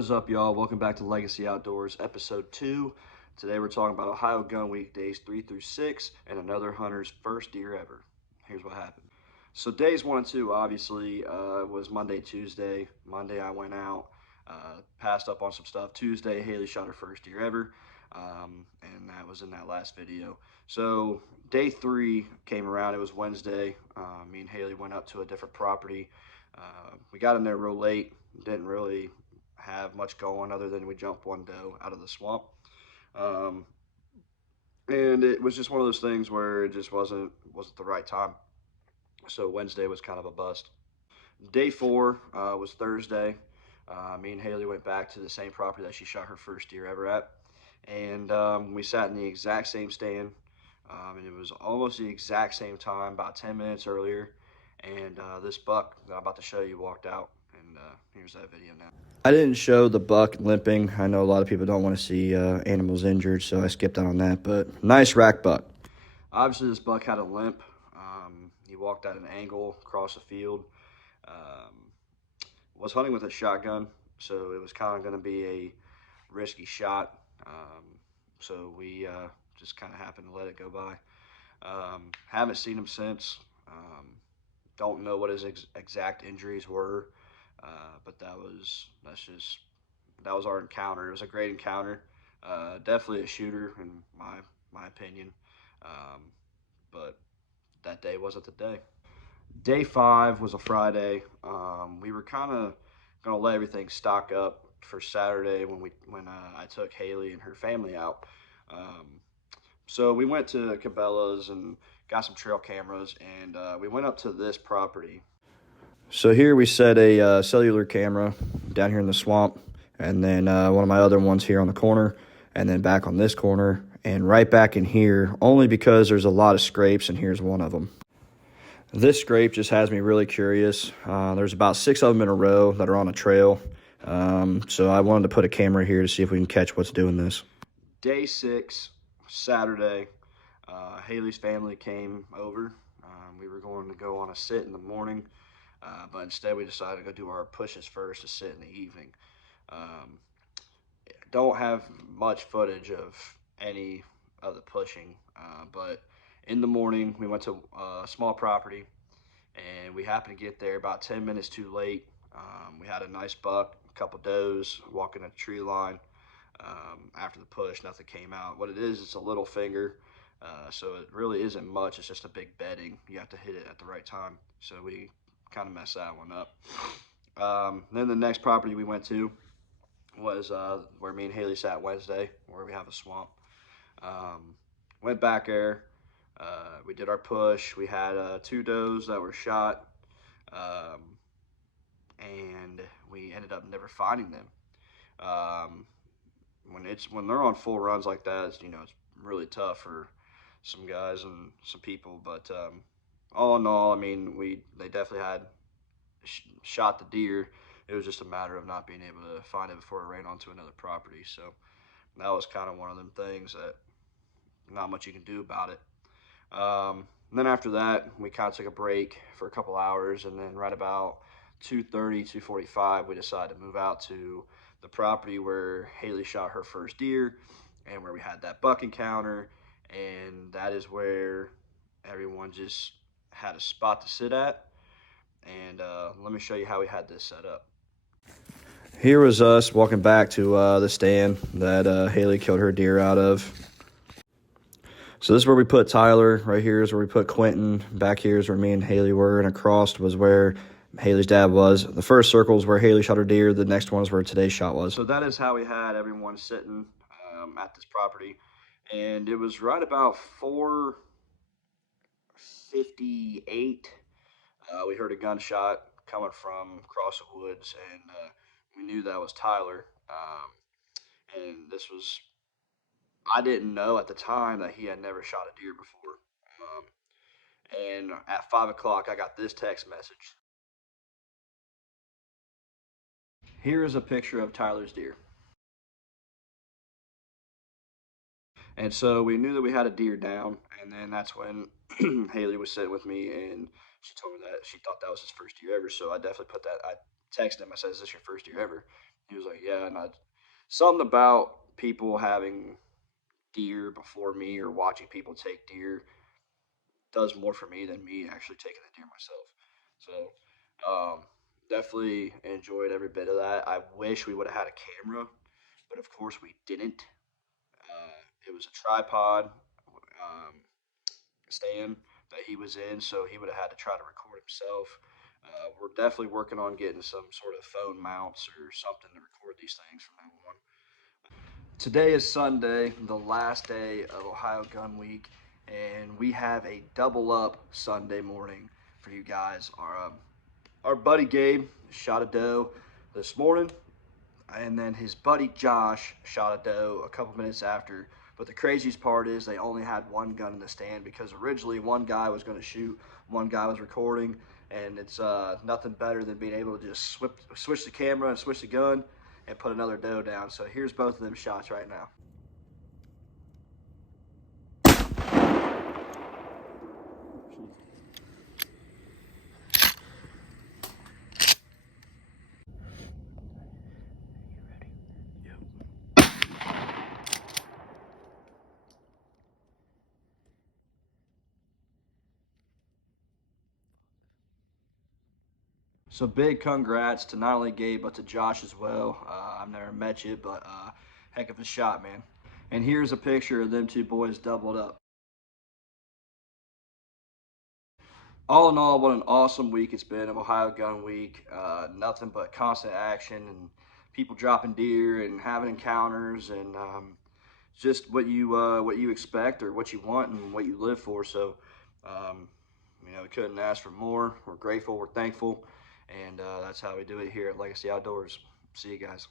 What is up, y'all? Welcome back to Legacy Outdoors, episode 2. Today we're talking about Ohio Gun Week days 3 through 6 and another hunter's first deer ever. Here's what happened. So days 1 and 2 obviously was Monday, Tuesday. Monday I went out, passed up on some stuff. Tuesday Haley shot her first deer ever, and that was in that last video. So day 3 came around. It was Wednesday. Me and Haley went up to a different property. We got in there real late. Didn't really have much going other than we jumped one doe out of the swamp. And it was just one of those things where it just wasn't the right time. So Wednesday was kind of a bust. Day 4 was Thursday. Me and Haley went back to the same property that she shot her first deer ever at, and we sat in the exact same stand. And it was almost the exact same time, about 10 minutes earlier. And this buck that I'm about to show you walked out. And here's that video now. I didn't show the buck limping. I know a lot of people don't want to see animals injured, so I skipped out on that. But nice rack buck. Obviously, this buck had a limp. He walked at an angle across the field. Was hunting with a shotgun, so it was kind of going to be a risky shot. So we just kind of happened to let it go by. Haven't seen him since. Don't know what his exact injuries were, but that was our encounter. It was a great encounter. Definitely a shooter in my opinion, but that day wasn't the day. Day 5 was a Friday. We were kind of gonna let everything stock up for Saturday when I took Haley and her family out. So we went to Cabela's and got some trail cameras, and we went up to this property. So here we set a cellular camera down here in the swamp, and then one of my other ones here on the corner, and then back on this corner, and right back in here, only because there's a lot of scrapes, and here's one of them. This scrape just has me really curious. There's about 6 of them in a row that are on a trail, so I wanted to put a camera here to see if we can catch what's doing this. Day 6, Saturday, Haley's family came over. We were going to go on a sit in the morning, but instead we decided to go do our pushes first to sit in the evening. Don't have much footage of any of the pushing, but in the morning we went to a small property, and we happened to get there about 10 minutes too late. We had a nice buck, a couple does walking a tree line. After the push, nothing came out. What it is, it's a little finger, so it really isn't much. It's just a big bedding. You have to hit it at the right time, so we kind of messed that one up. Then the next property we went to was where me and Haley sat Wednesday, where we have a swamp. Went back there. We did our push. We had 2 does that were shot, and we ended up never finding them. When they're on full runs like that, it's really tough for some guys and some people. But all in all, I mean, they definitely had shot the deer. It was just a matter of not being able to find it before it ran onto another property. So that was kind of one of them things that not much you can do about it. Then after that, we kind of took a break for a couple hours, and then right about 2:30, 2:45, we decided to move out to the property where Haley shot her first deer and where we had that buck encounter, and that is where everyone just had a spot to sit at. And let me show you how we had this set up. Here was us walking back to the stand that Haley killed her deer out of. So this is where we put Tyler. Right here is where we put Quentin. Back here is where me and Haley were, and across was where Haley's dad was. The first circle is where Haley shot her deer. The next one is where today's shot was. So that is how we had everyone sitting at this property. And it was right about 4:58. We heard a gunshot coming from across the woods, and we knew that was Tyler. And I didn't know at the time that he had never shot a deer before. And at 5 o'clock, I got this text message. Here is a picture of Tyler's deer. And so we knew that we had a deer down, and then that's when Haley was sitting with me, and she told me that she thought that was his first deer ever. So I definitely put that. I texted him. I said, "Is this your first deer ever?" He was like, yeah, and something about people having deer before me or watching people take deer does more for me than me actually taking a deer myself. So definitely enjoyed every bit of that. I wish we would have had a camera, but of course we didn't. It was a tripod stand that he was in, so he would have had to try to record himself. We're definitely working on getting some sort of phone mounts or something to record these things from now on. Today is Sunday, the last day of Ohio Gun Week, and we have a double up Sunday morning for you guys. Our buddy Gabe shot a doe this morning, and then his buddy Josh shot a doe a couple minutes after. But the craziest part is they only had one gun in the stand because originally one guy was going to shoot, one guy was recording, and it's nothing better than being able to just switch the camera and switch the gun and put another doe down. So here's both of them shots right now. So big congrats to not only Gabe but to Josh as well. I've never met you, but heck of a shot, man. And here's a picture of them two boys doubled up. All in all, what an awesome week it's been of Ohio Gun Week. Nothing but constant action and people dropping deer and having encounters and just what you expect or what you want and what you live for. So, we couldn't ask for more. We're grateful. We're thankful, and that's how we do it here at Legacy Outdoors. See you guys.